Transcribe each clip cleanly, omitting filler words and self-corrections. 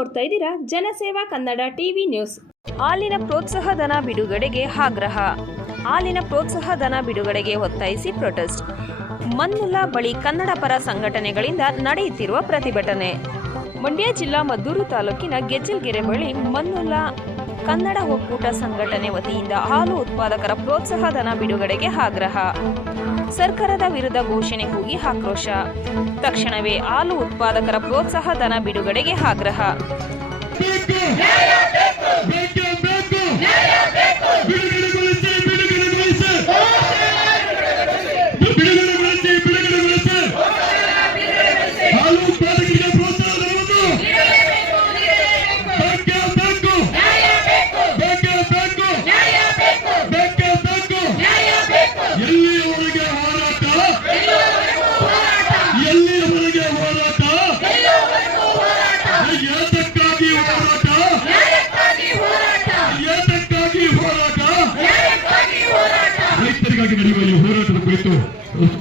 ನೋಡ್ತಾ ಇದ್ದೀರಾ ಜನಸೇವಾ ಕನ್ನಡ ಟಿವಿ ನ್ಯೂಸ್. ಹಾಲಿನ ಪ್ರೋತ್ಸಾಹಧನ ಬಿಡುಗಡೆಗೆ ಆಗ್ರಹ. ಹಾಲಿನ ಪ್ರೋತ್ಸಾಹಧನ ಬಿಡುಗಡೆಗೆ ಒತ್ತಾಯಿಸಿ ಪ್ರೊಟೆಸ್ಟ್. ಮನ್ನುಲ್ಲಾ ಬಳಿ ಕನ್ನಡ ಪರ ಸಂಘಟನೆಗಳಿಂದ ನಡೆಯುತ್ತಿರುವ ಪ್ರತಿಭಟನೆ. ಮಂಡ್ಯ ಜಿಲ್ಲಾ ಮದ್ದೂರು ತಾಲೂಕಿನ ಗೆಜ್ಜಲ್ಗೆರೆ ಬಳಿ ಮನ್ನುಲ್ಲಾ ಕನ್ನಡ ಒಕ್ಕೂಟ ಸಂಘಟನೆ ವತಿಯಿಂದ ಹಾಲು ಉತ್ಪಾದಕರ ಪ್ರೋತ್ಸಾಹಧನ ಬಿಡುಗಡೆಗೆ ಆಗ್ರಹ. ಸರ್ಕಾರದ ವಿರುದ್ಧ ಘೋಷಣೆ ಕೂಗಿ ಆಕ್ರೋಶ. ತಕ್ಷಣವೇ ಹಾಲು ಉತ್ಪಾದಕರ ಪ್ರೋತ್ಸಾಹಧನ ಬಿಡುಗಡೆಗೆ ಆಗ್ರಹ. ರೈತರಿಗಾಗಿ ನಡೆಯುವ ಈ ಹೋರಾಟದ ಕುರಿತು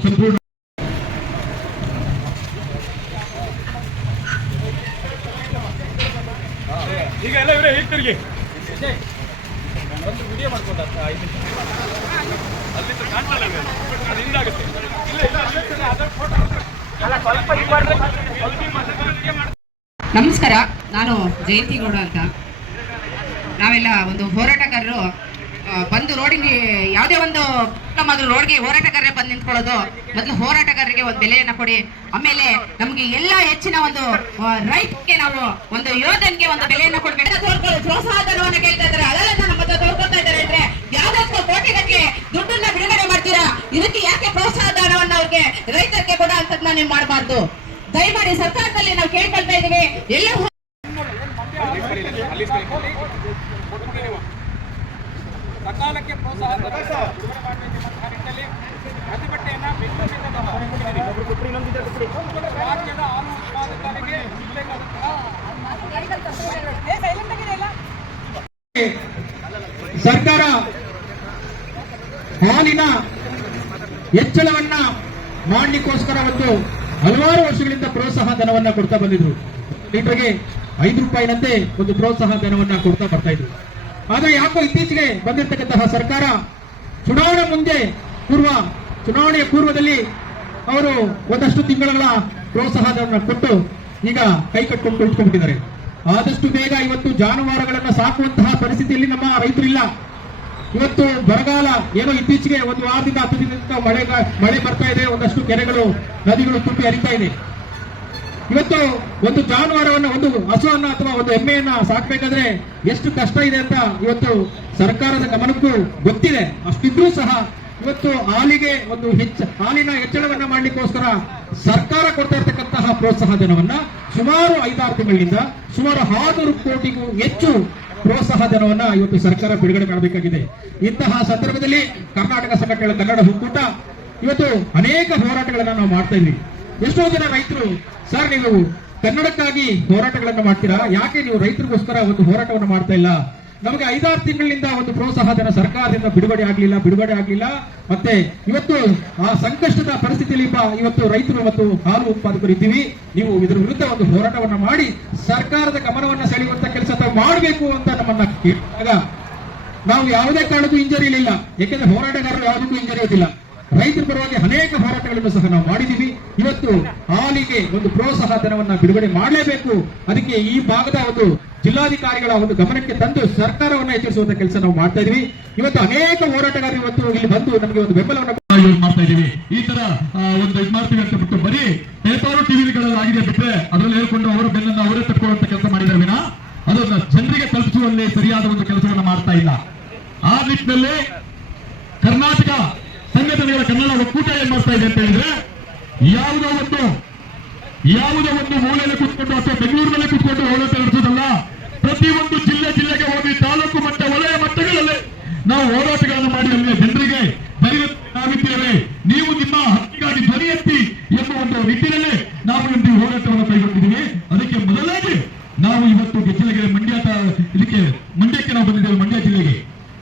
ಸಂಪೂರ್ಣ ಈಗ ಎಲ್ಲ ಇವರೇ ಹೇಳ್ತಿರ್ಗಿ ಒಂದು ವಿಡಿಯೋ ಮಾಡ್ಕೊಂಡ ಅಲ್ಲಿ ಕಾಣ್ತಲ್ಲ ಅದು ಹಿಂದಾಗುತ್ತೆ. ನಮಸ್ಕಾರ, ನಾನು ಜಯಂತಿ ಗೌಡ ಅಂತ. ನಾವೆಲ್ಲ ಒಂದು ಹೋರಾಟಗಾರರು ಬಂದು ರೋಡಿಗೆ ಯಾವುದೇ ಒಂದು ನಮ್ಮದು ರೋಡ್ಗೆ ಹೋರಾಟಗಾರರೇ ಬಂದು ನಿಂತ್ಕೊಳ್ಳೋದು. ಮೊದಲು ಹೋರಾಟಗಾರರಿಗೆ ಒಂದು ಬೆಲೆಯನ್ನು ಕೊಡಿ, ಆಮೇಲೆ ನಮಗೆ ಎಲ್ಲ ಹೆಚ್ಚಿನ ಒಂದು ರೈತರಿಗೆ ನಾವು ಒಂದು ಯೋಧನ್ಗೆ ಒಂದು ಬೆಲೆಯನ್ನು ಕೊಡ್ಬೇಕು. ಪ್ರೋತ್ಸಾಹಧನವನ್ನು ಕೇಳ್ತಾ ಇದ್ದಾರೆ, ಅದೆಲ್ಲ ನಮ್ಮ ಹತ್ರ ತೋರ್ಕೊತಾ ಇದ್ದಾರೆ ಅಂದ್ರೆ ಯಾವ್ದಾದ್ರು ಕೋಟಿಗಟ್ಟಲೆ ದುಡ್ಡನ್ನ ಬಿಡುಗಡೆ ಮಾಡ್ತೀರಾ? ಇದಕ್ಕೆ ಯಾಕೆ ಪ್ರೋತ್ಸಾಹಧನವನ್ನು ಅವ್ರಿಗೆ ರೈತರಿಗೆ ಕೊಡ ಅಂತದನ್ನ ನೀವು ಮಾಡಬಾರ್ದು. ದಯಮಾಡಿ ಸರ್ಕಾರದಲ್ಲಿ ನಾವು ಕೇಳ್ಕೊಳ್ತಾ ಇದ್ದೀವಿ. ಎಲ್ಲ ಸಕಾಲಕ್ಕೆ ಪ್ರೋತ್ಸಾಹ ಬಿಡುಗಡೆ ಮಾಡಬೇಕೆಂಬ ನಿಟ್ಟಿನಲ್ಲಿ ಪ್ರತಿಭಟನೆಯನ್ನು ರಾಜ್ಯದ ಹಾಲು ಉತ್ಪಾದಕರಿಗೆ ಸರ್ಕಾರ ಹಾಲಿನ ಹೆಚ್ಚಳವನ್ನ ಮಾಡಲಿಕ್ಕೋಸ್ಕರ ಒಂದು ಹಲವಾರು ವರ್ಷಗಳಿಂದ ಪ್ರೋತ್ಸಾಹ ಧನವನ್ನ ಕೊಡ್ತಾ ಬಂದಿದ್ರು. ಲೀಟರ್ಗೆ 5 ರೂಪಾಯಿನಂತೆ ಒಂದು ಪ್ರೋತ್ಸಾಹ ಧನವನ್ನ ಕೊಡ್ತಾ ಬರ್ತಾ ಇದ್ರು. ಆದ್ರೆ ಯಾಕೋ ಇತ್ತೀಚೆಗೆ ಬಂದಿರತಕ್ಕಂತಹ ಸರ್ಕಾರ ಚುನಾವಣೆಯ ಪೂರ್ವದಲ್ಲಿ ಅವರು ಒಂದಷ್ಟು ತಿಂಗಳ ಪ್ರೋತ್ಸಾಹವನ್ನು ಕೊಟ್ಟು ಈಗ ಕೈ ಕಟ್ಕೊಂಡು ಕುಳಿತುಕೊಂಡಿದ್ದಾರೆ. ಆದಷ್ಟು ಬೇಗ ಇವತ್ತು ಜಾನುವಾರುಗಳನ್ನ ಸಾಕುವಂತಹ ಪರಿಸ್ಥಿತಿಯಲ್ಲಿ ನಮ್ಮ ರೈತರಿಲ್ಲ. ಇವತ್ತು ಬರಗಾಲ ಏನೋ ಇತ್ತೀಚೆಗೆ ಒಂದು ವಾರದಿಂದ 10 ದಿನದಿಂದ ಮಳೆ ಬರ್ತಾ ಇದೆ. ಒಂದಷ್ಟು ಕೆರೆಗಳು ನದಿಗಳು ತುಂಬಿ ಹರಿತಾ ಇದೆ. ಇವತ್ತು ಒಂದು ಜಾನುವಾರವನ್ನು, ಒಂದು ಹಸುವನ್ನ ಅಥವಾ ಒಂದು ಎಮ್ಮೆಯನ್ನ ಸಾಕಬೇಕಾದ್ರೆ ಎಷ್ಟು ಕಷ್ಟ ಇದೆ ಅಂತ ಇವತ್ತು ಸರ್ಕಾರದ ಗಮನಕ್ಕೂ ಗೊತ್ತಿದೆ. ಅಷ್ಟಿದ್ರೂ ಸಹ ಇವತ್ತು ಹಾಲಿನ ಹೆಚ್ಚಳವನ್ನ ಮಾಡಲಿಕ್ಕೋಸ್ಕರ ಸರ್ಕಾರ ಕೊಡ್ತಾ ಇರ್ತಕ್ಕಂತಹ ಪ್ರೋತ್ಸಾಹ ಧನವನ್ನ ಸುಮಾರು 5-6 ತಿಂಗಳಿಂದ ಸುಮಾರು 600 ಕೋಟಿಗೂ ಹೆಚ್ಚು ಪ್ರೋತ್ಸಾಹ ಧನವನ್ನ ಇವತ್ತು ಸರ್ಕಾರ ಬಿಡುಗಡೆ ಮಾಡಬೇಕಾಗಿದೆ. ಇಂತಹ ಸಂದರ್ಭದಲ್ಲಿ ಕರ್ನಾಟಕ ಸಂಘಟನೆಗಳ ಕನ್ನಡ ಒಕ್ಕೂಟ ಇವತ್ತು ಅನೇಕ ಹೋರಾಟಗಳನ್ನ ನಾವು ಮಾಡ್ತಾ ಇದ್ವಿ. ಎಷ್ಟೋ ಜನ ರೈತರು, ಸರ್ ನೀವು ಕನ್ನಡಕ್ಕಾಗಿ ಹೋರಾಟಗಳನ್ನು ಮಾಡ್ತೀರಾ, ಯಾಕೆ ನೀವು ರೈತರಿಗೋಸ್ಕರ ಒಂದು ಹೋರಾಟವನ್ನು ಮಾಡ್ತಾ ಇಲ್ಲ? ನಮಗೆ 5-6 ತಿಂಗಳಿಂದ ಒಂದು ಪ್ರೋತ್ಸಾಹ ಧನ ಸರ್ಕಾರದಿಂದ ಬಿಡುಗಡೆ ಆಗ್ಲಿಲ್ಲ. ಮತ್ತೆ ಇವತ್ತು ಆ ಸಂಕಷ್ಟದ ಪರಿಸ್ಥಿತಿಯಲ್ಲಿ ಇವತ್ತು ರೈತರು ಮತ್ತು ಹಾಲು ಉತ್ಪಾದಕರು ಇದ್ದೀವಿ. ನೀವು ಇದರ ವಿರುದ್ಧ ಒಂದು ಹೋರಾಟವನ್ನ ಮಾಡಿ ಸರ್ಕಾರದ ಗಮನವನ್ನ ಸೆಳೆಯುವಂತ ಕೆಲಸ ತಾವು ಮಾಡಬೇಕು ಅಂತ ನಮ್ಮನ್ನ ಕೇಳಿದಾಗ ನಾವು ಯಾವುದೇ ಕಾರಣಕ್ಕೂ ಹಿಂಜರಿಯಲಿಲ್ಲ. ಯಾಕೆಂದ್ರೆ ಹೋರಾಟಗಾರರು ಯಾವುದಕ್ಕೂ ಹಿಂಜರಿಯೋದಿಲ್ಲ. ರೈತರ ಪರವಾಗಿ ಅನೇಕ ಹೋರಾಟಗಳನ್ನು ಸಹ ನಾವು ಮಾಡಿದ್ದೀವಿ. ಇವತ್ತು ಹಾಲಿಗೆ ಒಂದು ಪ್ರೋತ್ಸಾಹ ಧನವನ್ನ ಬಿಡುಗಡೆ ಮಾಡಲೇಬೇಕು. ಅದಕ್ಕೆ ಈ ಭಾಗದ ಒಂದು ಜಿಲ್ಲಾಧಿಕಾರಿಗಳ ಒಂದು ಗಮನಕ್ಕೆ ತಂದು ಸರ್ಕಾರವನ್ನ ಎಚ್ಚರಿಸುವಂತ ಕೆಲಸ ನಾವು ಮಾಡ್ತಾ ಇದೀವಿ. ಇವತ್ತು ಅನೇಕ ಹೋರಾಟಗಾರರು ಇವತ್ತು ಇಲ್ಲಿ ಬಂದು ನಮಗೆ ಒಂದು ಬೆಂಬಲವನ್ನು ಮಾಡ್ತಾ ಇದೀವಿ. ಈ ತರ ಒಂದು ಇದು ಮಾಡ್ತೀವಿ ಅಂತ ಬಿಟ್ಟು ಬರೀ ಪೇಪರ್ ಟಿವಿಗಳಲ್ಲಿ ಆಗಿದೆ ಬಿಟ್ಟರೆ ಅದರಲ್ಲಿ ಹೇಳ್ಕೊಂಡು ಅವರ ಬೆನ್ನನ್ನು ಅವರೇ ತಕ್ಕೊಳ್ಳುವಂತ ಕೆಲಸ ಮಾಡಿದ್ದಾರೆ ವಿನ ಅದನ್ನ ಜನರಿಗೆ ತಲುಪಿಸುವಲ್ಲಿ ಸರಿಯಾದ ಒಂದು ಕೆಲಸವನ್ನ ಮಾಡ್ತಾ ಇಲ್ಲ. ಆ ನಿಟ್ಟಿನಲ್ಲಿ ಕರ್ನಾಟಕ ಸಂಘಟನೆಗಳ ಕನ್ನಡ ಒಕ್ಕೂಟ ಏನ್ ಮಾಡ್ತಾ ಇದೆ ಅಂತ ಹೇಳಿದ್ರೆ, ಯಾವುದೋ ಒಂದು ಮೂಲೆಯಲ್ಲಿ ಕೂತ್ಕೊಂಡು ಅಥವಾ ಬೆಂಗಳೂರಿನಲ್ಲಿ ಕೂತ್ಕೊಂಡು ಹೋರಾಟ ನಡೆಸೋದಲ್ಲ. ಪ್ರತಿಯೊಂದು ಜಿಲ್ಲೆಗೆ ಹೋಗಿ ತಾಲೂಕು ಮಟ್ಟ, ವಲಯ ಮಟ್ಟಗಳಲ್ಲಿ ನಾವು ಹೋರಾಟಗಳನ್ನು ಮಾಡಿ ಅಲ್ಲಿ ಜನರಿಗೆ ನಾವಿದ್ದೇವೆ, ನೀವು ನಿಮ್ಮ ಹಕ್ಕಿಗಾಗಿ ಧ್ವನಿ ಎತ್ತಿ ಎಂಬ ಒಂದು ನಿಟ್ಟಿನಲ್ಲಿ ನಾವು ಇಂದು ಹೋರಾಟವನ್ನು ಕೈಗೊಂಡಿದ್ದೀವಿ. ಅದಕ್ಕೆ ಮೊದಲಾಗಿ ನಾವು ಇವತ್ತು ಗೆಜ್ಜಲಗೆರೆ ಮಂಡ್ಯಕ್ಕೆ ನಾವು ಬಂದಿದ್ದೇವೆ. ಮಂಡ್ಯ ಜಿಲ್ಲೆಗೆ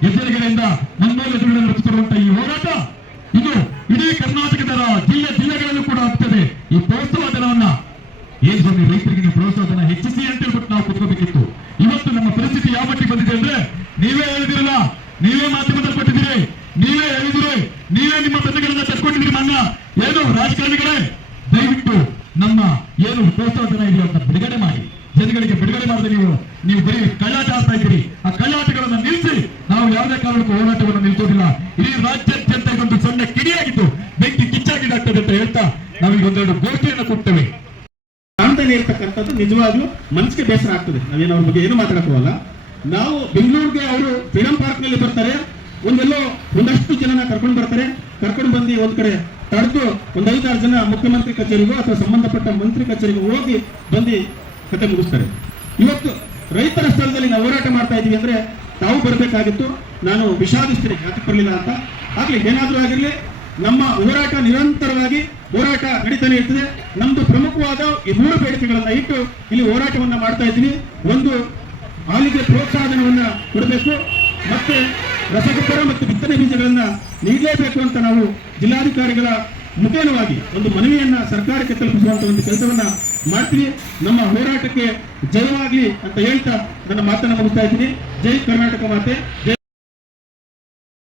ಗೆಜ್ಜಲಗೆರೆಯಿಂದ ನಮ್ಮ ಮೇಲೆ ನಡೆಸುತ್ತಿರುವಂತಹ ಈ ಹೋರಾಟ ಇದು ಇಡೀ ಕರ್ನಾಟಕದ ಜಿಲ್ಲೆಗಳಲ್ಲೂ ಕೂಡ ಆಗ್ತದೆ. ಈ ಪ್ರೋತ್ಸಾಹ ಧನವನ್ನ ಏನ್ ಸ್ವಾಮಿ ರೈತರಿಗೆ ಪ್ರೋತ್ಸಾಹ ಧನ ಹೆಚ್ಚಿಸಿ ಅಂತ ಹೇಳ್ಬಿಟ್ಟು ನಾವು ಕುತ್ಕೋಬೇಕಿತ್ತು. ಇವತ್ತು ನಮ್ಮ ಪರಿಸ್ಥಿತಿ ಯಾವ ಮಟ್ಟಿಗೆ ಬಂದಿದೆ ಅಂದ್ರೆ, ನೀವೇ ಹೇಳಿದಿರಲ್ಲ, ನೀವೇ ಮಾಧ್ಯಮದಲ್ಲಿ ಕೊಟ್ಟಿದ್ದೀರಿ, ನೀವೇ ಹೇಳಿದಿರಿ, ನೀವೇ ನಿಮ್ಮ ಬೆಲೆಗಳನ್ನ ತಕ್ಕೊಂಡಿದ್ದೀರಿ. ಮನ್ನ ಏನು ರಾಜಕಾರಣಿಗಳೇ, ದಯವಿಟ್ಟು ನಮ್ಮ ಏನು ಪ್ರೋತ್ಸಾಹಧನ ಇದೆಯೋ ಅಂತ ಬಿಡುಗಡೆ ಮಾಡಿ, ಜನಗಳಿಗೆ ಬಿಡುಗಡೆ ಮಾಡಿದ್ರೆ ನೀವು ಬರೀ ಕಳ್ಳಾಟ ಆಡ್ತಾ ಇದ್ದೀರಿ. ಆ ಕಳ್ಳಾಟಗಳನ್ನು ನಿಲ್ಲಿಸಿ, ನಾವು ಯಾವುದೇ ಕಾರಣಕ್ಕೂ ಹೋರಾಟವನ್ನು ನಿಲ್ಲಿಸೋದಿಲ್ಲ. ಇಡೀ ರಾಜ್ಯಾದ್ಯಂತ ಇದೊಂದು ಸಣ್ಣ ಕಿಡಿಯಾಗಿದ್ದು ಬೆಂಕಿ ಕಿಚ್ಚಾಗಿದ್ದಾಗ್ತದೆ ಅಂತ ಹೇಳ್ತಾ ನಾವೀಗ ಒಂದೆರಡು ಗೋಷ್ಠಿಯನ್ನು ಕೊಡ್ತೇವೆ. ಕಾಣ್ತಾನೆ ಇರ್ತಕ್ಕಂಥದ್ದು ನಿಜವಾಗ್ಲೂ ಮನಸ್ಸಿಗೆ ಬೇಸರ ಆಗ್ತದೆ. ನಾವೇನು ಅವ್ರ ಬಗ್ಗೆ ಏನು ಮಾತಾಡೋಲ್ಲ. ನಾವು ಬೆಂಗಳೂರಿಗೆ ಅವರು ಫ್ರೀಡಂ ಪಾರ್ಕ್ ನಲ್ಲಿ ಬರ್ತಾರೆ, ಒಂದಷ್ಟು ಜನನ ಕರ್ಕೊಂಡು ಬರ್ತಾರೆ. ಕರ್ಕೊಂಡು ಬಂದು ಒಂದ್ ಕಡೆ ತಡೆದು ಒಂದು 5-6 ಜನ ಮುಖ್ಯಮಂತ್ರಿ ಕಚೇರಿಗೂ ಅಥವಾ ಸಂಬಂಧಪಟ್ಟ ಮಂತ್ರಿ ಕಚೇರಿಗೂ ಹೋಗಿ ಬಂದು ಕತೆ ಮುಗಿಸ್ತಾರೆ. ಇವತ್ತು ರೈತರ ಸ್ಥಳದಲ್ಲಿ ನಾವು ಹೋರಾಟ ಮಾಡ್ತಾ ಇದೀವಿ ಅಂದ್ರೆ ತಾವು ಬರಬೇಕಾಗಿತ್ತು. ನಾನು ವಿಷಾದಿಸ್ತೀನಿ ಯಾಕೆ ಬರಲಿಲ್ಲ ಅಂತ. ಆಗ್ಲಿ ಏನಾದ್ರೂ ಆಗಿರ್ಲಿ, ನಮ್ಮ ಹೋರಾಟ ನಿರಂತರವಾಗಿ ಹೋರಾಟ ನಡೀತಾನೆ ಇರ್ತದೆ. ನಮ್ದು ಪ್ರಮುಖವಾದ ಈ 3 ಬೇಡಿಕೆಗಳನ್ನ ಇಟ್ಟು ಇಲ್ಲಿ ಹೋರಾಟವನ್ನ ಮಾಡ್ತಾ ಇದ್ದೀನಿ. ಒಂದು, ಹಾಲಿಗೆ ಪ್ರೋತ್ಸಾಹಧನವನ್ನ ಕೊಡಬೇಕು, ಮತ್ತೆ ರಸಗೊಬ್ಬರ ಮತ್ತು ಬಿತ್ತನೆ ಬೀಜಗಳನ್ನ ನೀಡಲೇಬೇಕು ಅಂತ ನಾವು ಜಿಲ್ಲಾಧಿಕಾರಿಗಳ ಮುಖೇನವಾಗಿ ಒಂದು ಮನವಿಯನ್ನ ಸರ್ಕಾರಕ್ಕೆ ತಲುಪಿಸುವಂತ ಒಂದು ಕೆಲಸವನ್ನ ಮಾಡ್ತೀವಿ. ನಮ್ಮ ಹೋರಾಟಕ್ಕೆ ಜಯವಾಗ್ಲಿ ಅಂತ ಹೇಳ್ತಾ ನನ್ನ ಮಾತನ್ನ ಮುಗಿಸ್ತಾ ಇದ್ದೀನಿ. ಜೈ ಕರ್ನಾಟಕ ಮಾತೆ, ಜೈ